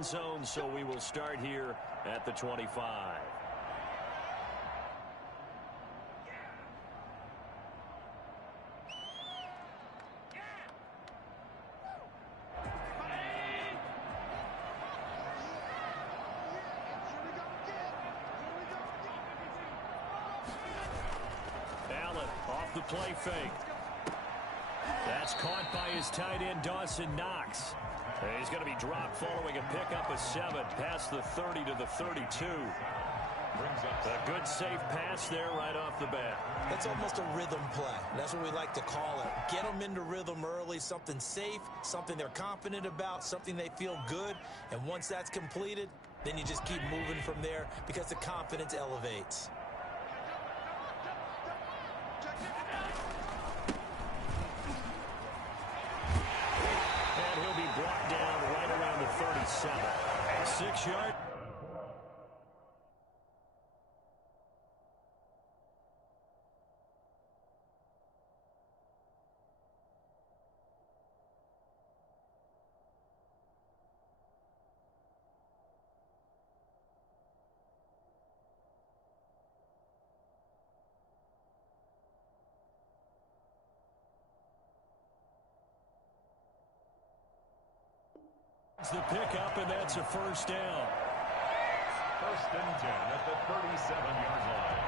end zone, so we will start here at the 25. Off the play fake. That's caught by his tight end, Dawson Knox. And he's going to be dropped following a pickup of 7 past the 30 to the 32. A good safe pass there right off the bat. It's almost a rhythm play. That's what we like to call it. Get them into rhythm early, something safe, something they're confident about, something they feel good. And once that's completed, then you just keep moving from there because the confidence elevates. Brought down right around the 37. 6 yard. The pickup, and that's a first down. First and 10 at the 37-yard line.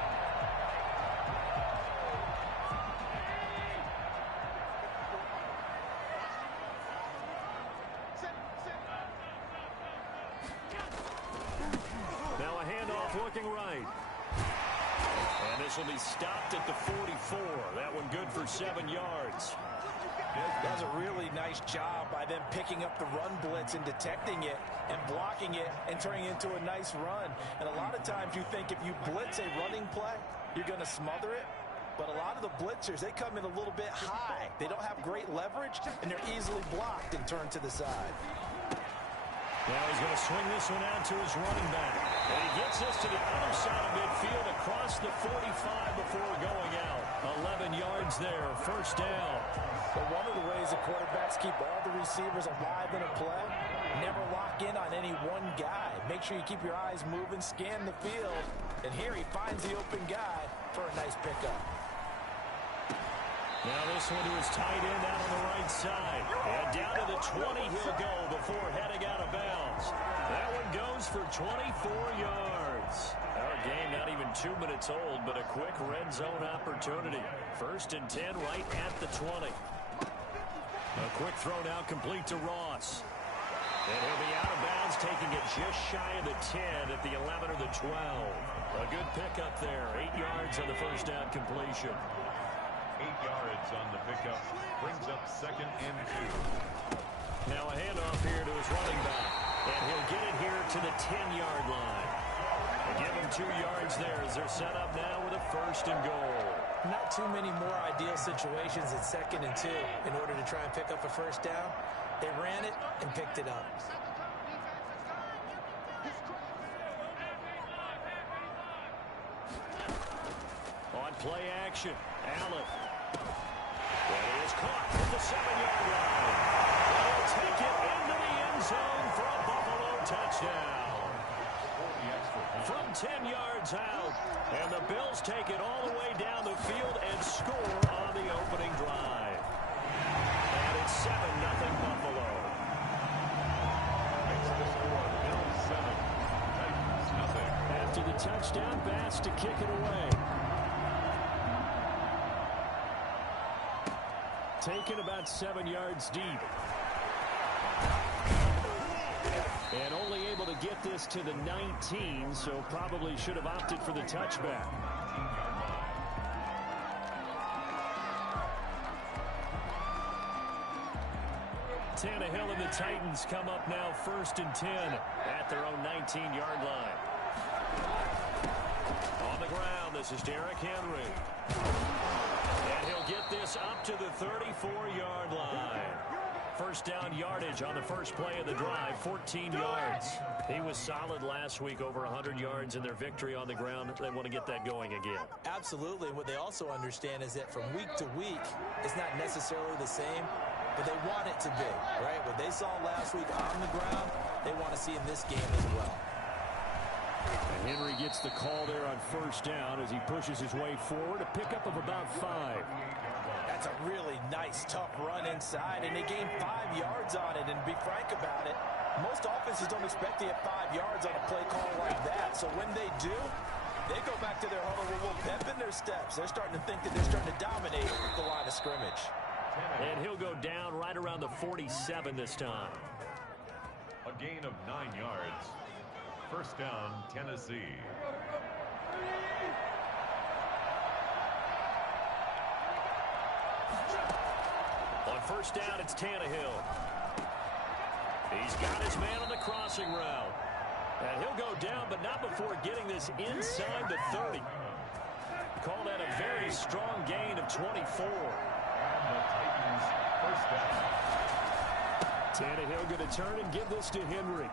Now a handoff looking right. And this will be stopped at the 44. That one good for 7 yards. That's a really nice job by them picking up the run blitz and detecting it and blocking it and turning it into a nice run. And a lot of times you think if you blitz a running play, you're going to smother it. But a lot of the blitzers, they come in a little bit high. They don't have great leverage, and they're easily blocked and turned to the side. Now he's going to swing this one out to his running back. And he gets this to the other side of midfield across the 45 before going out. 11 yards there, first down. But one of the ways the quarterbacks keep all the receivers alive in a play, never lock in on any one guy. Make sure you keep your eyes moving, scan the field. And here he finds the open guy for a nice pickup. Now this one to his tight end out on the right side. And down to the 20 he'll go before heading out of bounds. That one goes for 24 yards. Our game not even 2 minutes old, but a quick red zone opportunity. First and 10 right at the 20. A quick throw now complete to Ross. And he'll be out of bounds, taking it just shy of the 10 at the 11 or the 12. A good pickup there. 8 yards on the first down completion. 8 yards on the pickup. Brings up second and 2. Now a handoff here to his running back. And he'll get it here to the 10-yard line. And give him 2 yards there as they're set up now with a first and goal. Not too many more ideal situations at second and 2 in order to try and pick up a first down. They ran it and picked it up. On play action, Allen. And he is caught at the 7-yard line. They'll take it into the end zone for a Buffalo touchdown. From 10 yards out, and the Bills take it all the way down the field and score on the opening drive. And it's 7-0 Buffalo. Makes the score Bills 7, Titans nothing. After the touchdown pass to kick it away. Taken about 7 yards deep. And only able to get this to the 19, so probably should have opted for the touchback. Tannehill and the Titans come up now first and 10 at their own 19-yard line. On the ground, this is Derrick Henry. And he'll get this up to the 34-yard line. First down yardage on the first play of the drive, 14 yards. He was solid last week, over 100 yards in their victory on the ground. They want to get that going again. Absolutely. What they also understand is that from week to week, it's not necessarily the same, but they want it to be, right? What they saw last week on the ground, they want to see in this game as well. And Henry gets the call there on first down as he pushes his way forward. A pickup of about 5. That's a really nice, tough run inside, and they gained 5 yards on it. And to be frank about it, most offenses don't expect to get 5 yards on a play call like that. So when they do, they go back to their huddle with a little pep in their steps. They're starting to think that they're starting to dominate the line of scrimmage. And he'll go down right around the 47 this time. A gain of 9 yards. First down, Tennessee. On first down, it's Tannehill. He's got his man on the crossing route. And he'll go down, but not before getting this inside the 30. Call that a very strong gain of 24. And the Titans first down. Tannehill going to turn and give this to Henry.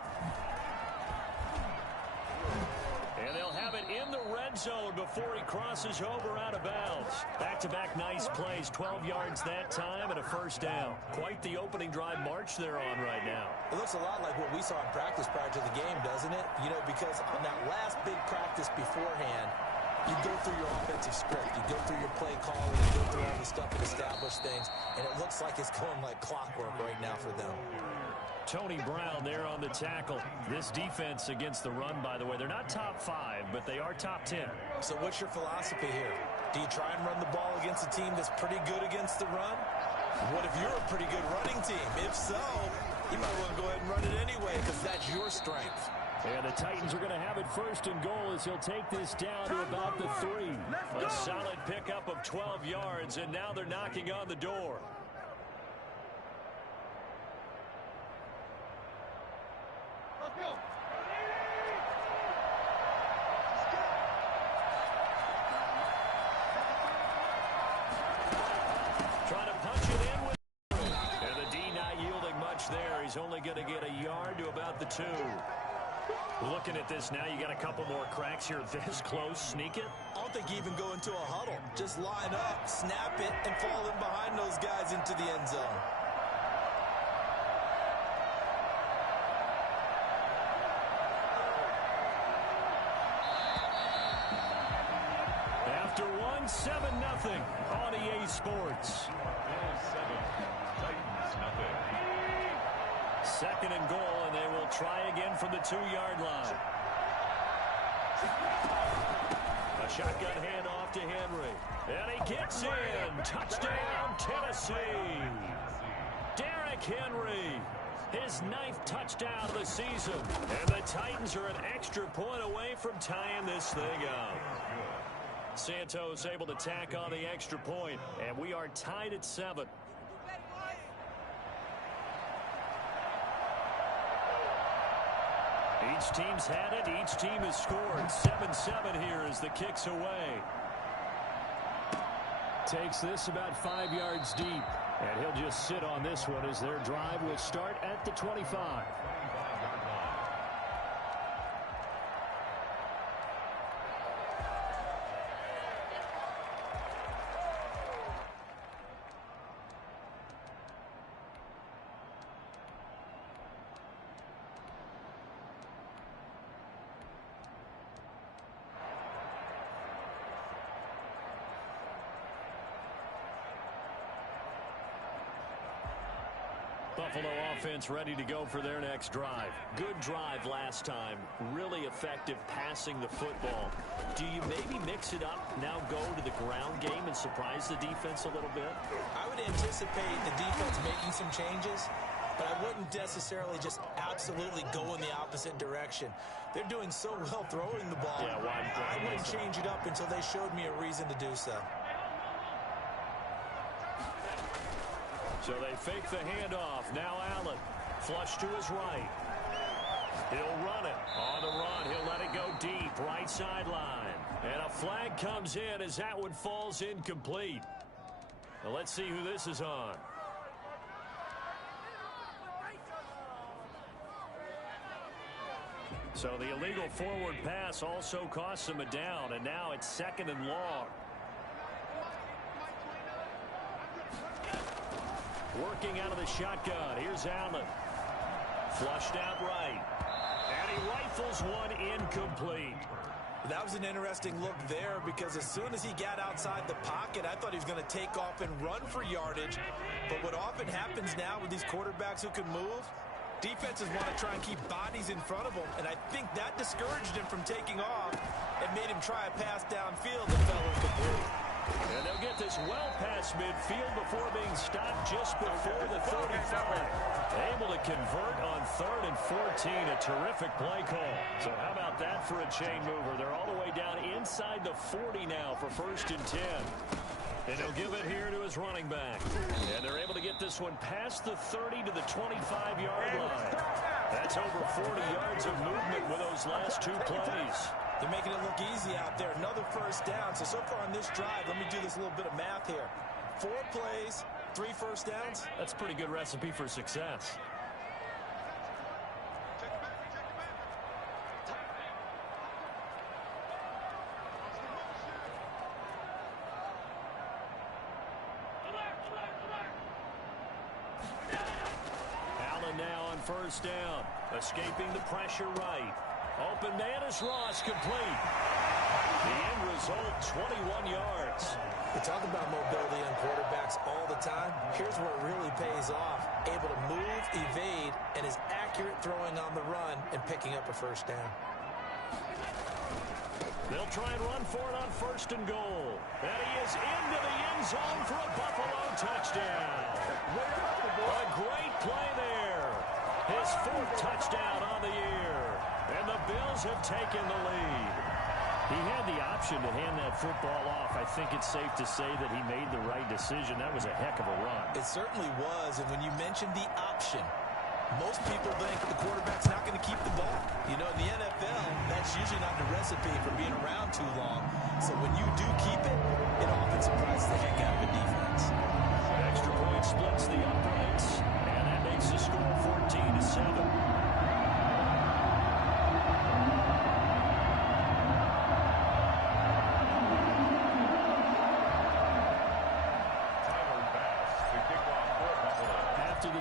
And they'll have it in the red zone before he crosses over out of bounds. Back-to-back nice plays, 12 yards that time and a first down. Quite the opening drive march they're on right now. It looks a lot like what we saw in practice prior to the game, doesn't it? You know, because on that last big practice beforehand, you go through your offensive script, you go through your play calling, you go through all the stuff and establish things, and it looks like it's going like clockwork right now for them. Tony Brown there on the tackle. This defense against the run, by the way, they're not top 5, but they are top 10. So what's your philosophy here? Do you try and run the ball against a team that's pretty good against the run? What if you're a pretty good running team? If so, you might want to go ahead and run it anyway because that's your strength. And the Titans are going to have it first and goal as he'll take this down to about the 3. A solid pickup of 12 yards, and now they're knocking on the door. Trying to punch it in with, and the D not yielding much there. He's only going to get a yard to about the 2. Looking at this now, you got a couple more cracks here this close. Sneak it. I don't think you even go into a huddle. Just line up, snap it, and fall in behind those guys into the end zone. After 7-0 on EA Sports. Bills 7, Titans nothing. Second and goal, and they will try again from the 2-yard line. A shotgun handoff to Henry. And he gets in. Touchdown, Tennessee. Derrick Henry. His 9th touchdown of the season. And the Titans are an extra point away from tying this thing up. Santos able to tack on the extra point, and we are tied at 7. Each team's had it. Each team has scored. 7-7 here as the kick's away. Takes this about 5 yards deep, and he'll just sit on this one as their drive will start at the 25. Buffalo offense ready to go for their next drive. Good drive last time. Really effective passing the football. Do you maybe mix it up, now go to the ground game and surprise the defense a little bit? I would anticipate the defense making some changes, but I wouldn't necessarily just absolutely go in the opposite direction. They're doing so well throwing the ball. Yeah, I wouldn't change it up until they showed me a reason to do so. So they fake the handoff. Now Allen. Flush to his right. He'll run it. On the run. He'll let it go deep. Right sideline. And a flag comes in as that one falls incomplete. Now let's see who this is on. So the illegal forward pass also costs him a down. And now it's 2nd and long. Working out of the shotgun. Here's Allen. Flushed out right. And he rifles one incomplete. That was an interesting look there because as soon as he got outside the pocket, I thought he was going to take off and run for yardage. But what often happens now with these quarterbacks who can move, defenses want to try and keep bodies in front of them, and I think that discouraged him from taking off and made him try a pass downfield that fell incomplete. And they'll get this well past midfield before being stopped just before the 35. Able to convert on 3rd and 14. A terrific play call. So how about that for a chain mover? They're all the way down inside the 40 now for 1st and 10. And he'll give it here to his running back. And they're able to get this one past the 30 to the 25-yard line. That's over 40 yards of movement with those last two plays. They're making it look easy out there. Another 1st down. So far on this drive, let me do this little bit of math here. 4 plays, 3 1st downs. That's a pretty good recipe for success. Allen now on 1st down. Escaping the pressure right. Open man is Ross, complete. The end result, 21 yards. We talk about mobility on quarterbacks all the time. Here's where it really pays off. Able to move, evade, and is accurate throwing on the run and picking up a 1st down. They'll try and run for it on 1st and goal. And he is into the end zone for a Buffalo touchdown. A great play there. His 4th touchdown on the year. And the Bills have taken the lead. He had the option to hand that football off. I think it's safe to say that he made the right decision. That was a heck of a run. It certainly was. And when you mentioned the option, most people think the quarterback's not going to keep the ball. You know, in the NFL, that's usually not the recipe for being around too long. So when you do keep it, it often surprises the heck out of the defense. Extra point splits the uprights. And that makes the score 14-7.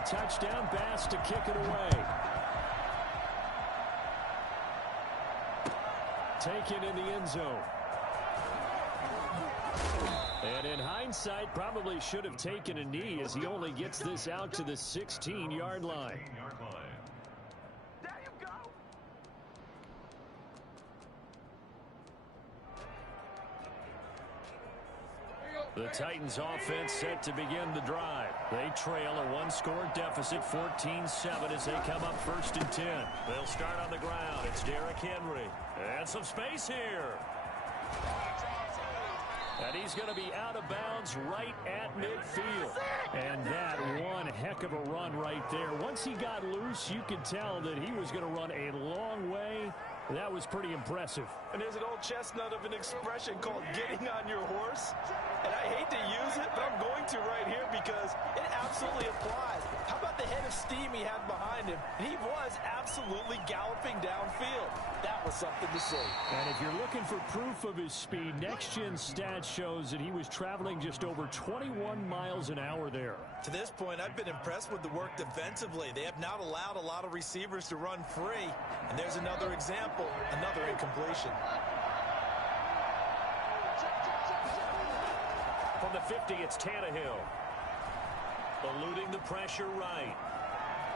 Touchdown, Bass to kick it away. Taken in the end zone. And in hindsight, probably should have taken a knee as he only gets this out to the 16-yard line. The Titans offense set to begin the drive. They trail a 1-score deficit, 14-7 as they come up 1st and 10. They'll start on the ground. It's Derrick Henry. And some space here. And he's going to be out of bounds right at midfield. And that one heck of a run right there. Once he got loose, you could tell that he was going to run a long way. That was pretty impressive. And there's an old chestnut of an expression called getting on your horse. And I hate to use it, but I'm going to right here because it absolutely applies. How about the head of steam he had behind him? He was absolutely galloping downfield. That was something to see. And if you're looking for proof of his speed, next-gen stats shows that he was traveling just over 21 miles an hour there. To this point, I've been impressed with the work defensively. They have not allowed a lot of receivers to run free. And there's another example, another incompletion. From the 50, it's Tannehill. Eluding the pressure right.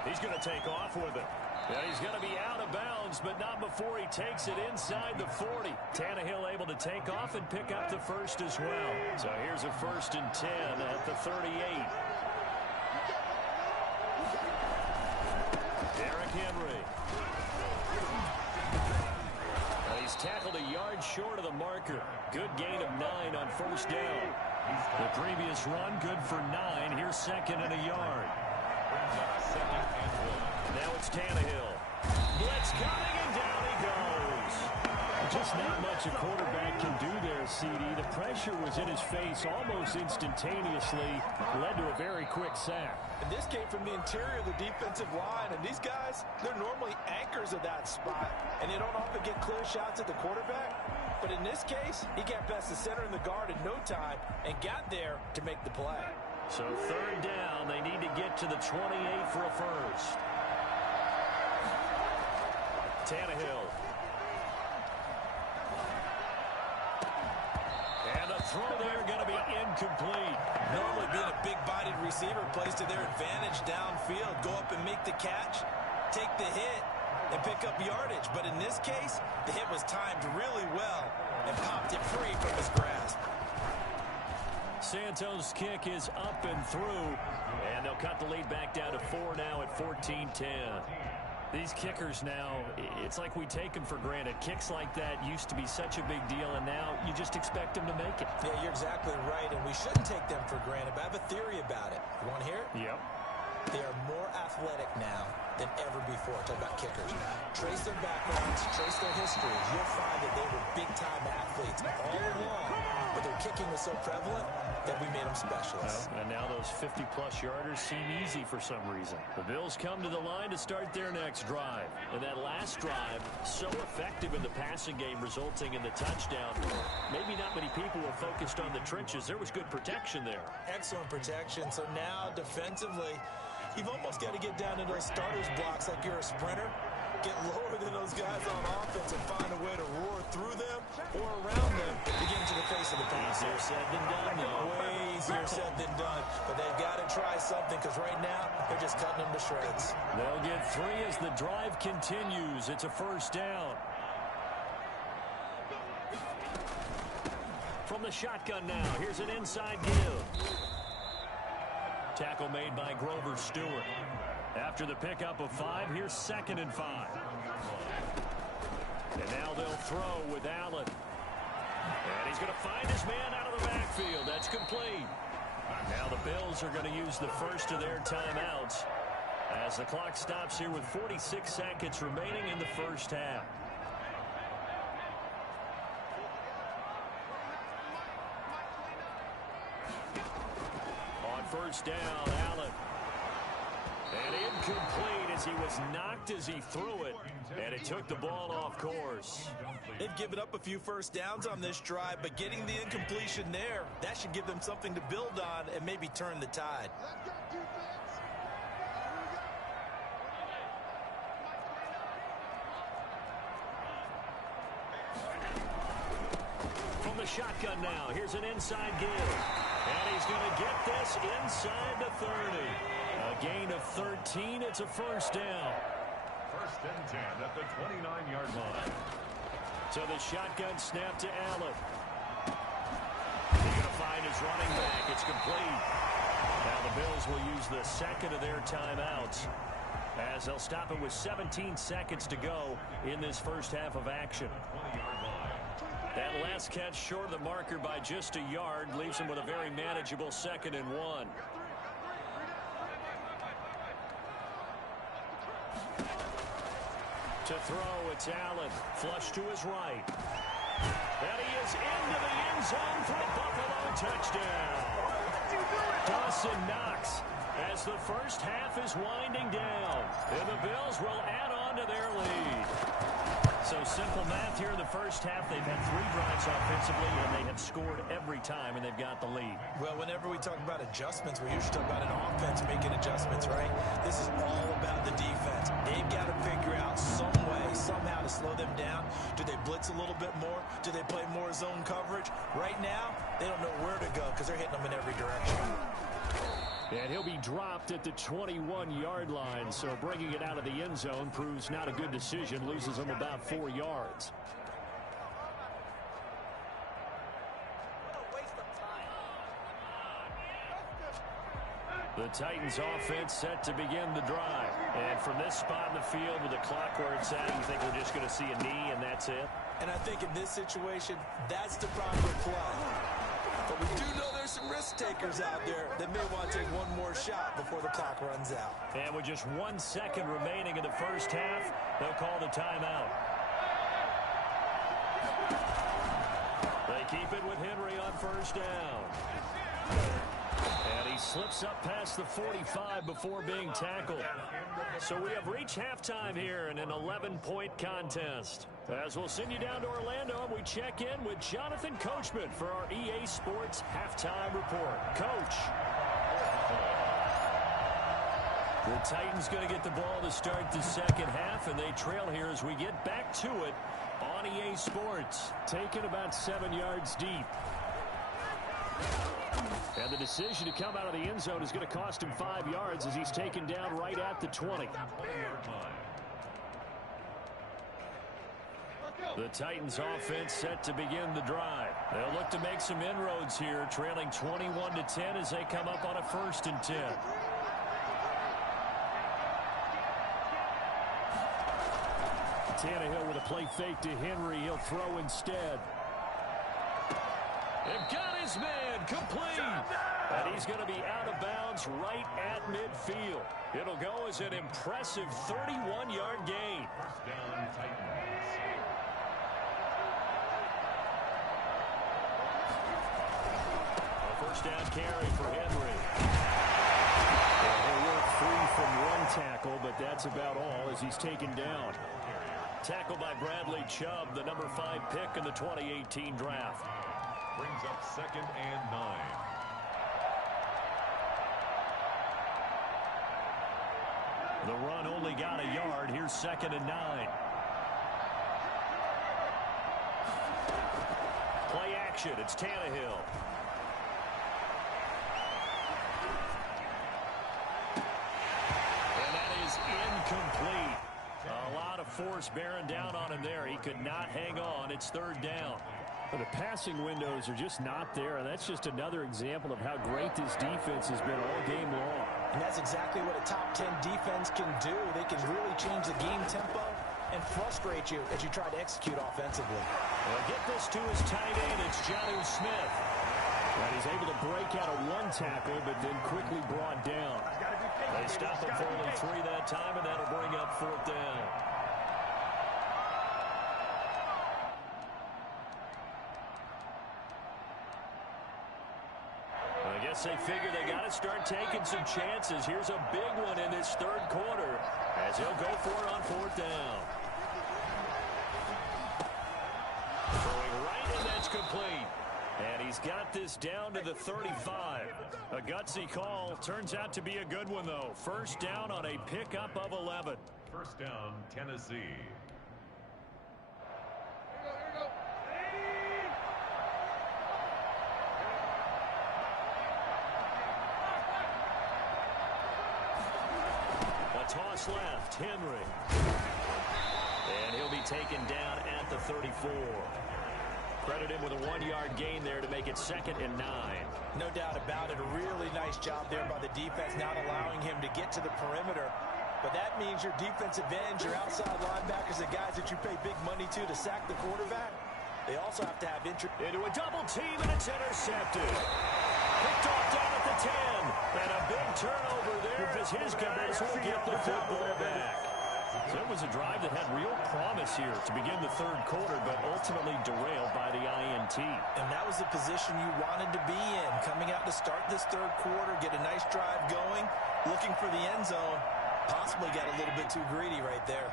He's going to take off with it. Yeah, he's going to be out of bounds, but not before he takes it inside the 40. Tannehill able to take off and pick up the 1st as well. So here's a 1st and 10 at the 38. Derrick Henry. Well, he's tackled a yard short of the marker. Good gain of 9 on 1st down. The previous run, good for 9. Here's 2nd and a yard. Now it's Tannehill. Blitz coming, and down he goes. Just not much a quarterback can do there, CD. The pressure was in his face almost instantaneously. Led to a very quick sack. And this came from the interior of the defensive line. And these guys, they're normally anchors of that spot. And they don't often get clear shots at the quarterback. But in this case, he got past the center and the guard in no time and got there to make the play. So 3rd down, they need to get to the 28 for a 1st. Tannehill. And the throw there going to be incomplete. Normally being a big-bodied receiver plays to their advantage downfield. Go up and make the catch, take the hit, and pick up yardage. But in this case, the hit was timed really well and popped it free from his grasp. Santos' kick is up and through, and they'll cut the lead back down to 4 now at 14-10. These kickers now, it's like we take them for granted. Kicks like that used to be such a big deal, and now you just expect them to make it. Yeah, you're exactly right, and we shouldn't take them for granted, but I have a theory about it. You want to hear it? Yep. They are more athletic now than ever before. Talk about kickers. Trace their backgrounds, trace their histories. You'll find that they were big-time athletes all along, but their kicking was so prevalent that we made them specialists. Well, and now those 50-plus yarders seem easy for some reason. The Bills come to the line to start their next drive. And that last drive, so effective in the passing game, resulting in the touchdown. Maybe not many people were focused on the trenches. There was good protection there. Excellent protection. So now, defensively, you've almost got to get down to those starters blocks like you're a sprinter. Get lower than those guys on offense and find a way to roar through them or around them to get into the face of the pass. Easier said than done, though. Way easier said than done. But they've got to try something because right now they're just cutting them to shreds. They'll get 3 as the drive continues. It's a first down. From the shotgun now, here's an inside give. Tackle made by Grover Stewart. After the pickup of 5, here's 2nd and 5. And now they'll throw with Allen. And he's going to find his man out of the backfield. That's complete. Now the Bills are going to use the first of their timeouts as the clock stops here with 46 seconds remaining in the first half. On first down, Allen. And incomplete as he was knocked as he threw it. And it took the ball off course. They've given up a few first downs on this drive, but getting the incompletion there, that should give them something to build on and maybe turn the tide. From the shotgun now, here's an inside give. And he's going to get this inside the 30. A gain of 13. It's a first down. 1st and 10 at the 29-yard line. So the shotgun snap to Allen. He's going to find his running back. It's complete. Now the Bills will use the second of their timeouts as they'll stop it with 17 seconds to go in this first half of action. That last catch short of the marker by just a yard leaves him with a very manageable 2nd and 1. To throw, it's Allen. Flush to his right. And he is into the end zone for a Buffalo touchdown. Dawson Knox as the first half is winding down. And the Bills will add on to their lead. So simple math here in the first half. They've had 3 drives offensively, and they have scored every time, and they've got the lead. Well, whenever we talk about adjustments, we usually talk about an offense making adjustments, right? This is all about the defense. They've got to figure out some way, somehow to slow them down. Do they blitz a little bit more? Do they play more zone coverage? Right now, they don't know where to go because they're hitting them in every direction. And he'll be dropped at the 21-yard line, so bringing it out of the end zone proves not a good decision, loses him about 4 yards. The Titans offense set to begin the drive. And from this spot in the field with the clock where it's at, you think we're just going to see a knee and that's it? And I think in this situation, that's the proper play. But we do know there's some risk takers out there that may want to take one more shot before the clock runs out. And with just 1 second remaining in the first half, they'll call the timeout. They keep it with Henry on first down. And he slips up past the 45 before being tackled. So we have reached halftime here in an 11-point contest. As we'll send you down to Orlando, and we check in with Jonathan Coachman for our EA Sports Halftime Report. Coach. The Titans going to get the ball to start the second half, and they trail here as we get back to it on EA Sports. Taken about 7 yards deep. And the decision to come out of the end zone is going to cost him 5 yards as he's taken down right at the 20. The Titans offense set to begin the drive. They'll look to make some inroads here, trailing 21-10 as they come up on a 1st and 10. Tannehill with a play fake to Henry. He'll throw instead. And got his man complete. And he's going to be out of bounds right at midfield. It'll go as an impressive 31-yard gain. First down, Titans. A first down carry for Henry. He'll work free from one tackle, but that's about all as he's taken down. Tackled by Bradley Chubb, the number 5 pick in the 2018 draft. Brings up 2nd and 9. The run only got a yard. Here's 2nd and 9. Play action. It's Tannehill. And that is incomplete. A lot of force bearing down on him there. He could not hang on. It's 3rd down. But the passing windows are just not there, and that's just another example of how great this defense has been all game long. And that's exactly what a top 10 defense can do. They can really change the game tempo and frustrate you as you try to execute offensively. Well, get this to his tight end. It's Jonnu Smith. And he's able to break out of one tackle, but then quickly brought down. They stop him for only 3 that time, and that'll bring up 4th down. I guess they figure they got to start taking some chances. Here's a big one in this 3rd quarter as he'll go for it on 4th down. Throwing right, and that's complete. And he's got this down to the 35. A gutsy call. Turns out to be a good one, though. First down on a pickup of 11. First down, Tennessee. A toss left. Henry. And he'll be taken down at the 34. Credit him with a 1-yard gain there to make it 2nd and 9. No doubt about it. A really nice job there by the defense, not allowing him to get to the perimeter. But that means your defensive ends, your outside linebackers, the guys that you pay big money to sack the quarterback, they also have to have interest. Into a double team, and it's intercepted. Picked off down at the 10. And a big turnover there as his guys will get the football back. So it was a drive that had real promise here to begin the 3rd quarter, but ultimately derailed by the INT. And that was the position you wanted to be in, coming out to start this 3rd quarter, get a nice drive going, looking for the end zone. Possibly got a little bit too greedy right there.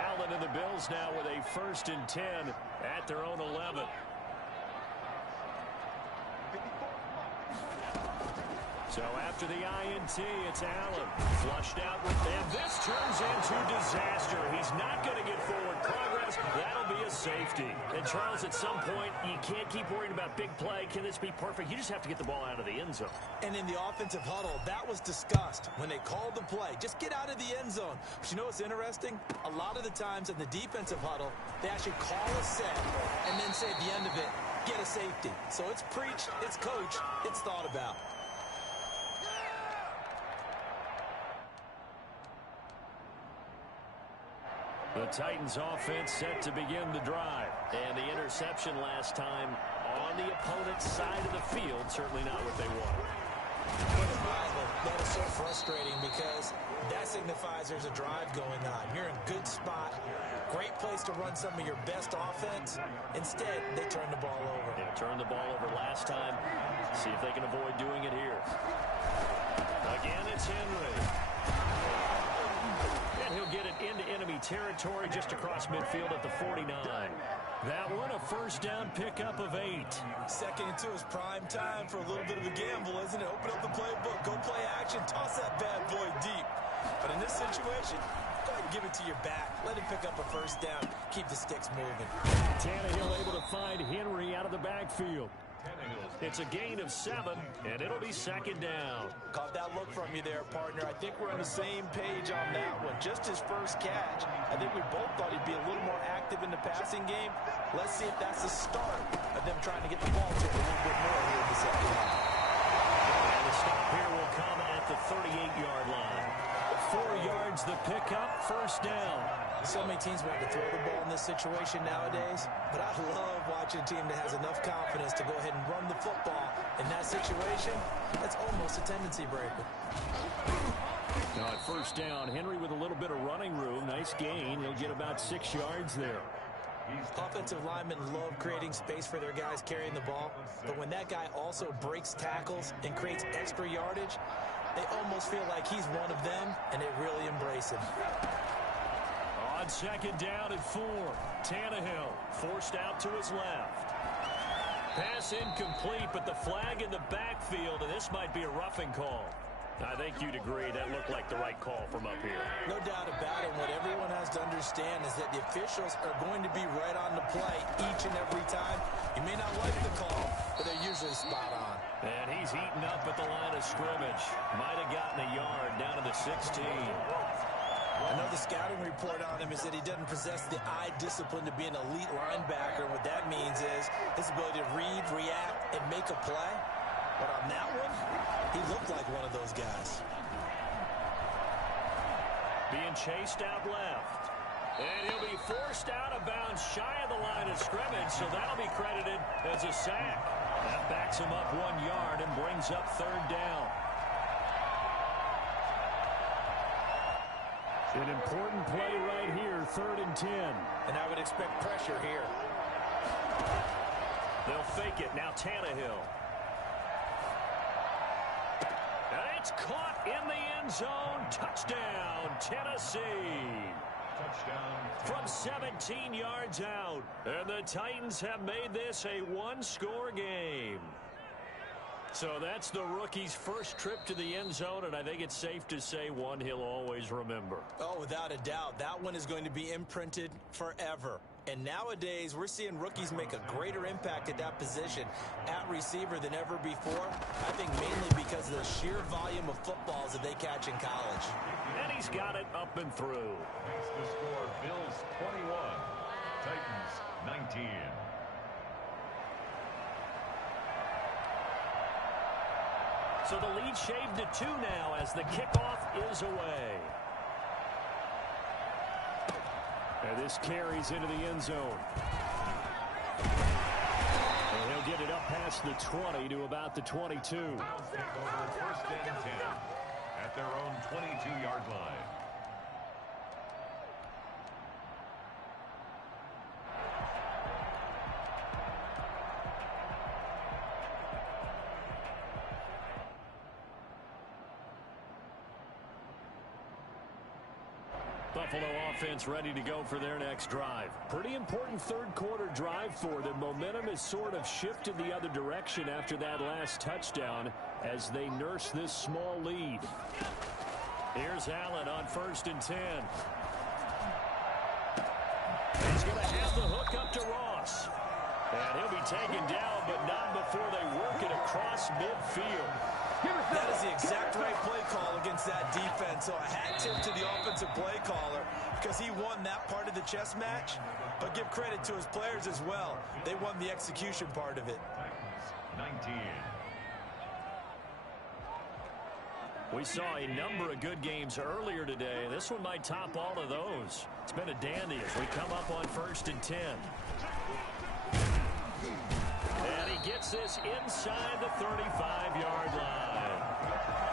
Allen and the Bills now with a 1st and 10 at their own 11. So after the INT, it's Allen. Flushed out with them. This turns into disaster. He's not going to get forward progress. That'll be a safety. And, Charles, at some point, you can't keep worrying about big play. Can this be perfect? You just have to get the ball out of the end zone. And in the offensive huddle, that was discussed when they called the play. Just get out of the end zone. But you know what's interesting? A lot of the times in the defensive huddle, they actually call a set and then say at the end of it, get a safety. So it's preached, it's coached, it's thought about. The Titans offense set to begin the drive. And the interception last time on the opponent's side of the field, certainly not what they wanted. That is so frustrating because that signifies there's a drive going on. You're in a good spot. Great place to run some of your best offense. Instead, they turn the ball over. Yeah, turned the ball over last time. See if they can avoid doing it here. Again, it's Henry. And he'll get it into enemy territory just across midfield at the 49. That one, a first down pickup of 8. 2nd and 2 is prime time for a little bit of a gamble, isn't it? Open up the playbook, go play action, toss that bad boy deep. But in this situation, go ahead and give it to your back. Let him pick up a first down. Keep the sticks moving. Tannehill able to find Henry out of the backfield. It's a gain of 7, and it'll be second down. Caught that look from you there, partner. I think we're on the same page on that one. Just his first catch. I think we both thought he'd be a little more active in the passing game. Let's see if that's the start of them trying to get the ball to him a little bit more here in the second half. And the stop here will come at the 38-yard line. 4 yards the pickup, first down. So many teams want to throw the ball in this situation nowadays, but I love watching a team that has enough confidence to go ahead and run the football. In that situation, that's almost a tendency breaker. Now at first down, Henry with a little bit of running room. Nice gain. He'll get about 6 yards there. Offensive linemen love creating space for their guys carrying the ball, but when that guy also breaks tackles and creates extra yardage, they almost feel like he's one of them, and they really embrace him. On second down and 4, Tannehill forced out to his left. Pass incomplete, but the flag in the backfield, and this might be a roughing call. I think you'd agree that looked like the right call from up here. No doubt about it. What everyone has to understand is that the officials are going to be right on the play each and every time. You may not like the call, but they're usually spot on. And he's eaten up at the line of scrimmage. Might have gotten a yard down to the 16. I know the scouting report on him is that he doesn't possess the eye discipline to be an elite linebacker. What that means is his ability to read, react, and make a play. But on that one, he looked like one of those guys. Being chased out left. And he'll be forced out of bounds shy of the line of scrimmage, so that'll be credited as a sack. That backs him up 1 yard and brings up third down. An important play right here, 3rd and 10. And I would expect pressure here. They'll fake it. Now Tannehill. And it's caught in the end zone. Touchdown, Tennessee. Touchdown. From 17 yards out. And the Titans have made this a one-score game. So that's the rookie's first trip to the end zone, and I think it's safe to say one he'll always remember. Oh, without a doubt. That one is going to be imprinted forever. And nowadays, we're seeing rookies make a greater impact at that position at receiver than ever before. I think mainly because of the sheer volume of footballs that they catch in college. And he's got it up and through. Makes the score Bills 21, Titans 19. So the lead shaved to 2 now as the kickoff is away. And this carries into the end zone. And he'll get it up past the 20 to about the 22. Browns take over 1st and 10 at their own 22-yard line. Buffalo offense ready to go for their next drive. Pretty important third quarter drive for them. Momentum has sort of shifted the other direction after that last touchdown as they nurse this small lead. Here's Allen on 1st and 10. He's going to have the hook up to Ross. And he'll be taken down, but not before they work it across midfield. That is the exact right play call against that defense. So a hat tip to the offensive play caller because he won that part of the chess match. But give credit to his players as well. They won the execution part of it. Titans 19. We saw a number of good games earlier today. This one might top all of those. It's been a dandy as we come up on 1st and 10. And he gets this inside the 35-yard line.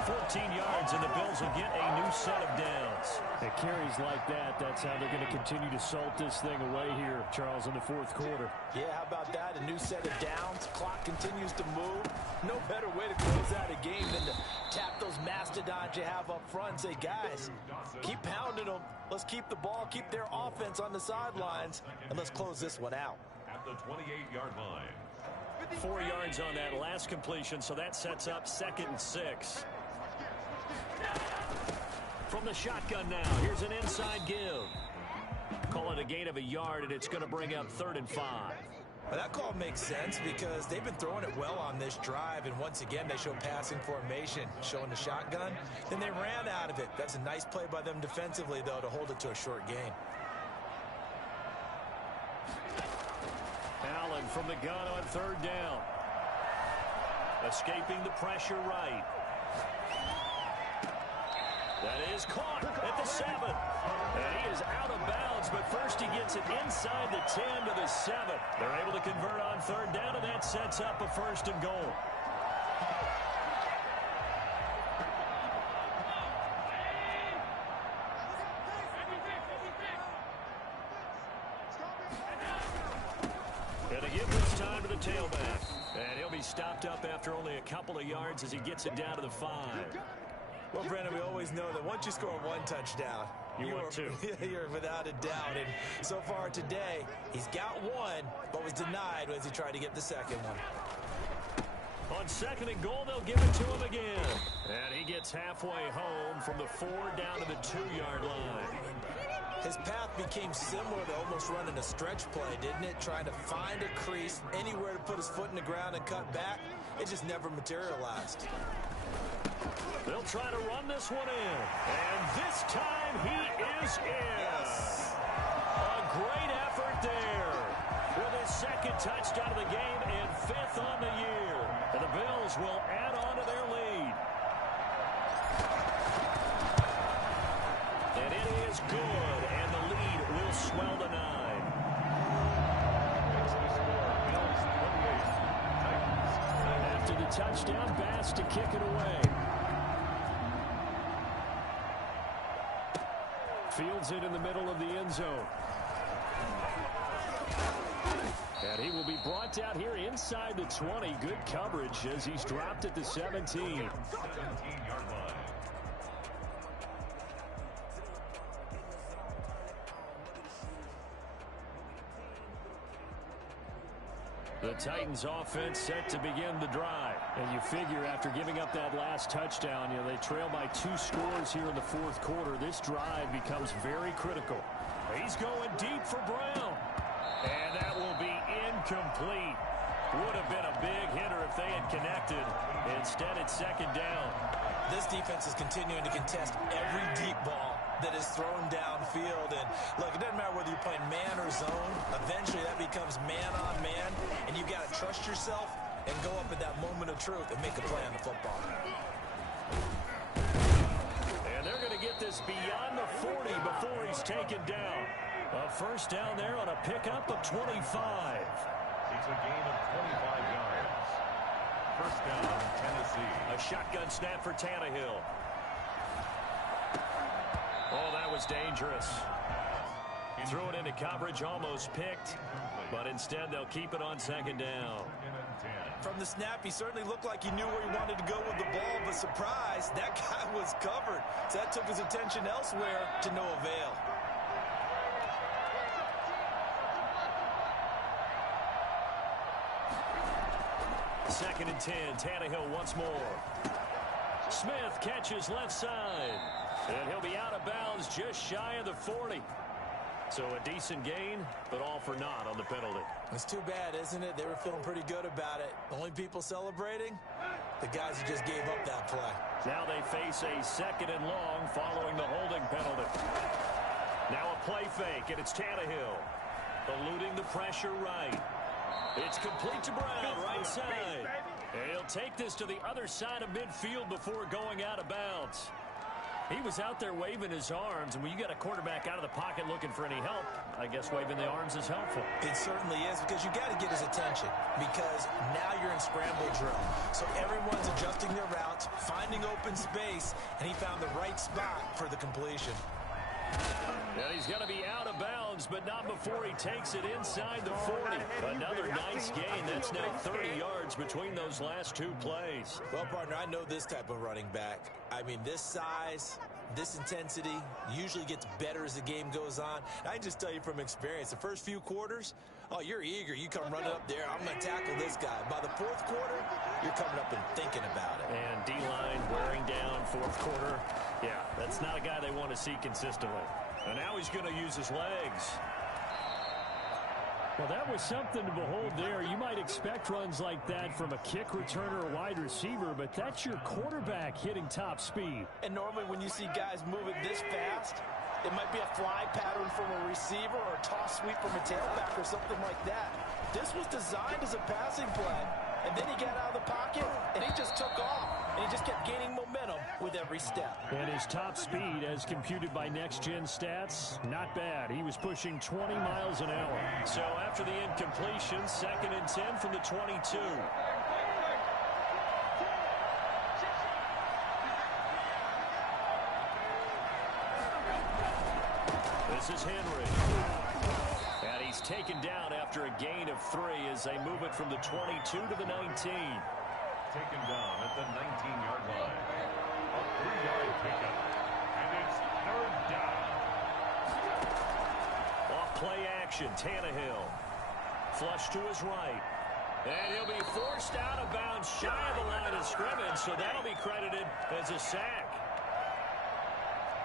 14 yards, and the Bills will get a new set of downs. It carries like that. That's how they're going to continue to salt this thing away here, Charles, in the 4th quarter. Yeah, how about that? A new set of downs. Clock continues to move. No better way to close out a game than to tap those mastodons you have up front and say, guys, keep pounding them. Let's keep the ball, keep their offense on the sidelines, and let's close this one out. At the 28-yard line. 4 yards on that last completion, so that sets up 2nd and 6. From the shotgun now, here's an inside give. Call it a gain of a yard, and it's going to bring up 3rd and 5. Well, that call makes sense because they've been throwing it well on this drive, and once again, they show passing formation, showing the shotgun. Then they ran out of it. That's a nice play by them defensively, though, to hold it to a short gain. Allen from the gun on 3rd down. Escaping the pressure right. That is caught at the 7. And he is out of bounds, but first he gets it inside the 10 to the 7. They're able to convert on 3rd down, and that sets up a 1st and goal. And to give this time to the tailback. And he'll be stopped up after only a couple of yards as he gets it down to the 5. Well, Brandon, we always know that once you score 1 touchdown, you're without a doubt. And so far today, he's got 1, but was denied as he tried to get the 2nd one. On 2nd and goal, they'll give it to him again. And he gets halfway home from the 4 down to the 2-yard line. His path became similar to almost running a stretch play, didn't it? Trying to find a crease, anywhere to put his foot in the ground and cut back. It just never materialized. They'll try to run this one in. And this time he is in. Yes. A great effort there. With his 2nd touchdown of the game and 5th on the year. And the Bills will add on to their lead. And it is good. And the lead will swell to 9. After the touchdown, Bass to kick it away. Fields it in the middle of the end zone. And he will be brought down here inside the 20. Good coverage as he's dropped at the 17. 17-yard line. The Titans offense set to begin the drive. And you figure after giving up that last touchdown, they trail by 2 scores here in the 4th quarter. This drive becomes very critical. He's going deep for Brown. And that will be incomplete. Would have been a big hitter if they had connected. Instead, it's 2nd down. This defense is continuing to contest every deep ball that is thrown downfield. And look, it doesn't matter whether you're playing man or zone. Eventually, that becomes man on man. And you've got to trust yourself and go up at that moment of truth and make a play on the football. And they're going to get this beyond the 40 before he's taken down. A 1st down there on a pickup of 25. It's a gain of 25 yards. 1st down, Tennessee. A shotgun snap for Tannehill. Oh, that was dangerous. Threw it into coverage, almost picked. But instead, they'll keep it on 2nd down. From the snap, he certainly looked like he knew where he wanted to go with the ball, but surprise, that guy was covered. So that took his attention elsewhere to no avail. Second and 10, Tannehill once more. Smith catches left side. And he'll be out of bounds just shy of the 40. So a decent gain, but all for naught on the penalty. It's too bad, isn't it? They were feeling pretty good about it. The only people celebrating? The guys who just gave up that play. Now they face a 2nd and long following the holding penalty. Now a play fake, and it's Tannehill. Eluding the pressure right. It's complete to Brown, right side. And he'll take this to the other side of midfield before going out of bounds. He was out there waving his arms, and when you got a quarterback out of the pocket looking for any help, I guess waving the arms is helpful. It certainly is, because you got to get his attention, because now you're in scramble drill. So everyone's adjusting their routes, finding open space, and he found the right spot for the completion. And he's going to be out of bounds bounds, but not before he takes it inside the 40. Another nice gain. That's now 30 yards between those last two plays. Well, partner, I know this type of running back. I mean, this size, this intensity usually gets better as the game goes on. I can just tell you from experience, the first few quarters, oh, you're eager. You come running up there. I'm going to tackle this guy. By the fourth quarter, you're coming up and thinking about it. And D-line wearing down fourth quarter. Yeah, that's not a guy they want to see consistently. And now he's going to use his legs. Well, that was something to behold there. You might expect runs like that from a kick returner or wide receiver, but that's your quarterback hitting top speed. And normally when you see guys moving this fast, it might be a fly pattern from a receiver or a toss sweep from a tailback or something like that. This was designed as a passing play, and then he got out of the pocket, and he just took off, and he just kept gaining momentum with every step. And his top speed, as computed by Next Gen Stats, not bad. He was pushing 20 miles an hour. So after the incompletion, 2nd and 10 from the 22. This is Henry. And he's taken down after a gain of 3 as they move it from the 22 to the 19. Taken down at the 19-yard line. A 3-yard pickup. And it's 3rd down. Off play action, Tannehill. Flush to his right. And he'll be forced out of bounds shy of the line of scrimmage, so that'll be credited as a sack.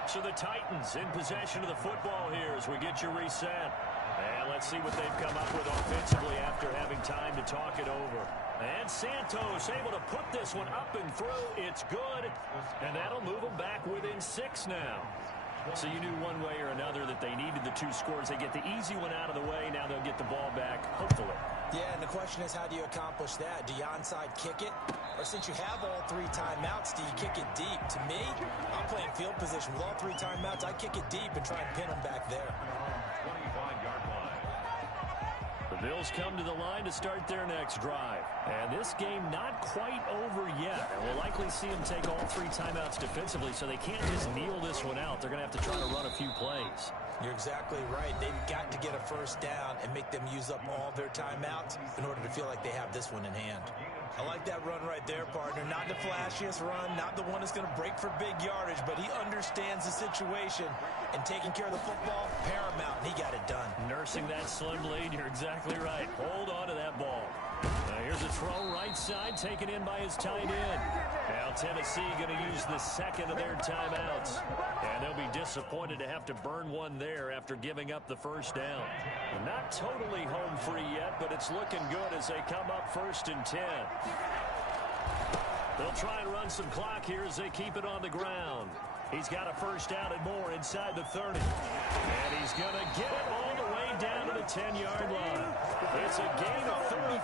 So the Titans in possession of the football here as we get your reset. And let's see what they've come up with offensively after having time to talk it over. And Santos able to put this one up and through. It's good. And that'll move them back within 6 now. So you knew one way or another that they needed the 2 scores. They get the easy one out of the way. Now they'll get the ball back, hopefully. Yeah, and the question is, how do you accomplish that? Do you onside kick it? Or since you have all 3 timeouts, do you kick it deep? To me, I'm playing field position. With all 3 timeouts, I kick it deep and try and pin them back there. 25-yard line. The Bills come to the line to start their next drive. And this game not quite over yet. And we'll likely see them take all 3 timeouts defensively, so they can't just kneel this one out. They're going to have to try to run a few plays. You're exactly right. They've got to get a first down and make them use up all their timeouts in order to feel like they have this one in hand. I like that run right there, partner. Not the flashiest run, not the one that's going to break for big yardage, but he understands the situation, and taking care of the football, paramount, and he got it done. Nursing that slim lead, you're exactly right. Hold on to that ball. Now here's a throw right side, taken in by his tight end. Now Tennessee going to use the 2nd of their timeouts. And they'll be disappointed to have to burn one there after giving up the first down. Not totally home free yet, but it's looking good as they come up 1st and 10. They'll try and run some clock here as they keep it on the ground. He's got a first down and more inside the 30. And he's going to get it all the way down to the 10-yard line. It's a gain of 34.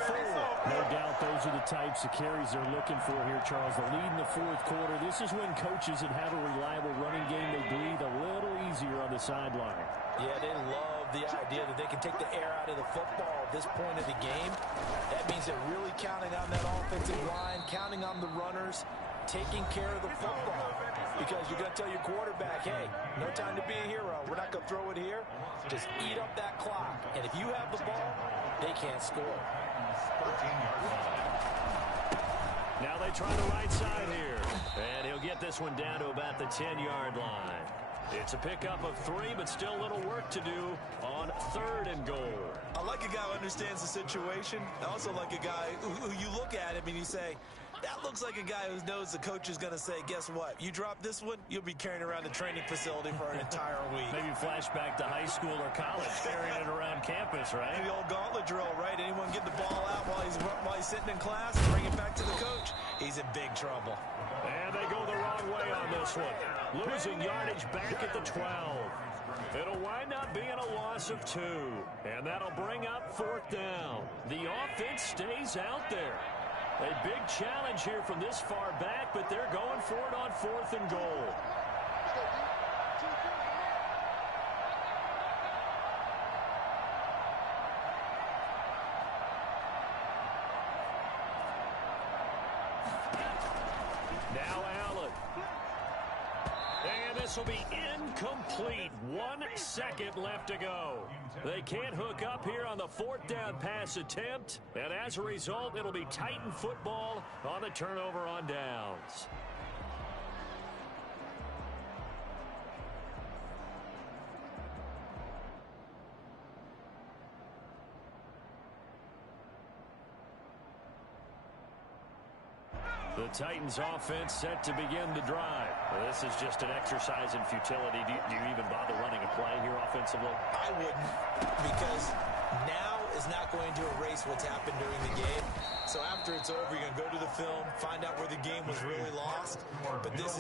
No doubt those are the types of carries they're looking for here, Charles. The lead in the 4th quarter. This is when coaches that have a reliable running game, they breathe a little easier on the sideline. Yeah, they love the idea that they can take the air out of the football at this point of the game. That means they're really counting on that offensive line, counting on the runners, taking care of the football. Because you're going to tell your quarterback, hey, no time to be a hero. We're not going to throw it here. Just eat up that clock. And if you have the ball, they can't score. 13-yard line. Now they try the right side here. And he'll get this one down to about the 10-yard line. It's a pickup of 3, but still a little work to do on 3rd and goal. I like a guy who understands the situation. I also like a guy who you look at him and you say, that looks like a guy who knows the coach is going to say, guess what? You drop this one, you'll be carrying around the training facility for an entire week. Maybe flashback to high school or college, carrying it around campus, right? The old gauntlet drill, right? Anyone get the ball out while he's sitting in class and bring it back to the coach? He's in big trouble. And they go the wrong way on this one. Losing yardage back at the 12. It'll wind up being a loss of 2. And that'll bring up 4th down. The offense stays out there. A big challenge here from this far back, but they're going for it on 4th and goal. Now Allen. And this will be incomplete. 1 second left to go. They can't hook up here on the fourth down pass attempt. And as a result, it'll be Titan football on the turnover on downs. The Titans offense set to begin the drive. Well, this is just an exercise in futility. Do you even bother running a play here offensively? I wouldn't, because now is not going to erase what's happened during the game. So after it's over, you're going to go to the film, find out where the game was really lost. But this is